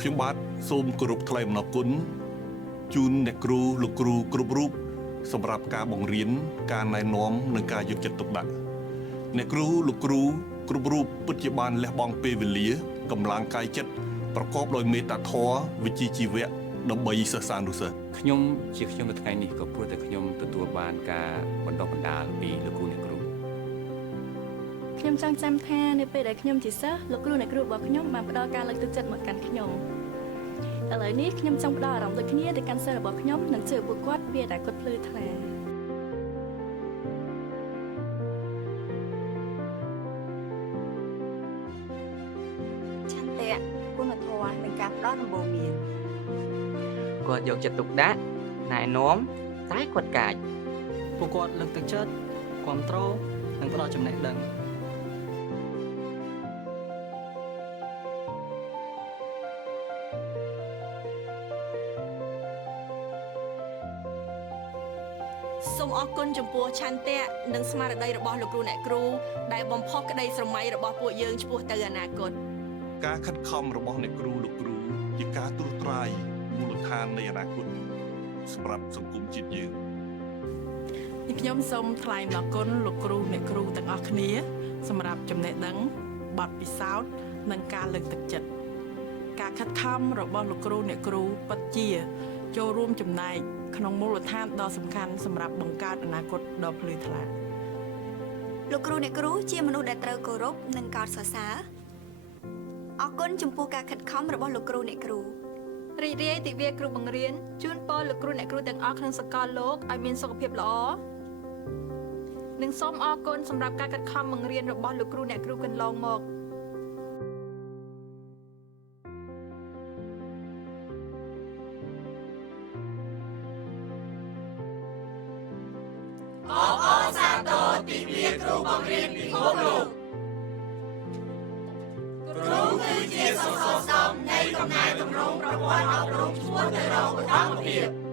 ខ្ញុំបាទសូមគោរពថ្លែងអំណរគុណជូនអ្នកគ្រូលោកគ្រូគ្រប់រូបសម្រាប់ការបង្រៀនការណែនាំនិងការយកចិត្តទុកដាក់អ្នកគ្រូលោកគ្រូគ្រប់រូបពិតជាបានលះបង់ពេលវេលាកម្លាំងកាយចិត្តប្រកបដោយមេត្តាធម៌វិជ្ជាជីវៈដើម្បីសិក្សានុសិស្សខ្ញុំជាខ្ញុំនៅថ្ងៃនេះក៏ព្រោះតែខ្ញុំទទួលបានការបណ្ដុះបណ្ដាលពីលោកគ្រូអ្នកគ្រូខ្ញុំចង់ចាំថានៅពេលដែលខ្ញុំជាសិស្សលោកគ្រូអ្នកគ្រូរបស់ខ្ញុំបានផ្ដល់ការលើកទឹកចិត្តមកកាន់ខ្ញុំឥឡូវនេះខ្ញុំចង់ផ្ដល់អារម្មណ៍ដូចគ្នាទៅកាន់សិស្សរបស់ខ្ញុំនិងជួយពួកគាត់ពីអនាគតភ្លឺថ្លាឆន្ទៈគុណធម៌និងការផ្ដល់ដំបូន្មានគាត់យកចិត្តទុកដាក់ណែនាំតែគាត់កាចពួកគាត់លើកទឹកចិត្តគ្រប់គ្រងនិងផ្ដល់ចំណេះដឹងសូមអរគុណចំពោះឆន្ទៈនិងស្មារតីរបស់លោកគ្រូអ្នកគ្រូដែលបំផុសក្តីស្រមៃរបស់ពួកយើងឆ្ពោះទៅអនាគតការខិតខំរបស់អ្នកគ្រូលោកគ្រូជាការត្រួសត្រាយមូលដ្ឋាននៃអនាគតសម្រាប់សង្គមជាតិយើងខ្ញុំសូមថ្លែងអំណរគុណលោកគ្រូអ្នកគ្រូទាំងអស់គ្នាសម្រាប់ចំណេះដឹងបទពិសោធន៍និងការលើកទឹកចិត្តការខិតខំរបស់លោកគ្រូអ្នកគ្រូពិតជាចូលរួមចំណែកក្នុងមូលដ្ឋានដ៏សំខាន់សម្រាប់បង្កើតអនាគតដ៏ភ្លឺថ្លាលោកគ្រូអ្នកគ្រូជាមនុស្សដែលត្រូវគោរពនិងកោតសរសើរអរគុណចំពោះការខិតខំរបស់លោកគ្រូអ្នកគ្រូរីករាយទិវាគ្រូបង្រៀនជូនពរលោកគ្រូអ្នកគ្រូទាំងអស់ក្នុងសកលលោកឲ្យមានសុខភាពល្អនិងសូមអរគុណសម្រាប់ការខិតខំបង្រៀនរបស់លោកគ្រូអ្នកគ្រូកន្លងមកទិវាគ្រូបង្រៀនពិភពលោកគ្រូគឺជាសសរស្តម្ភនៃកំណែទម្រង់ប្រព័ន្ធអប់រំឆ្ពោះទៅរកឧត្តមភាព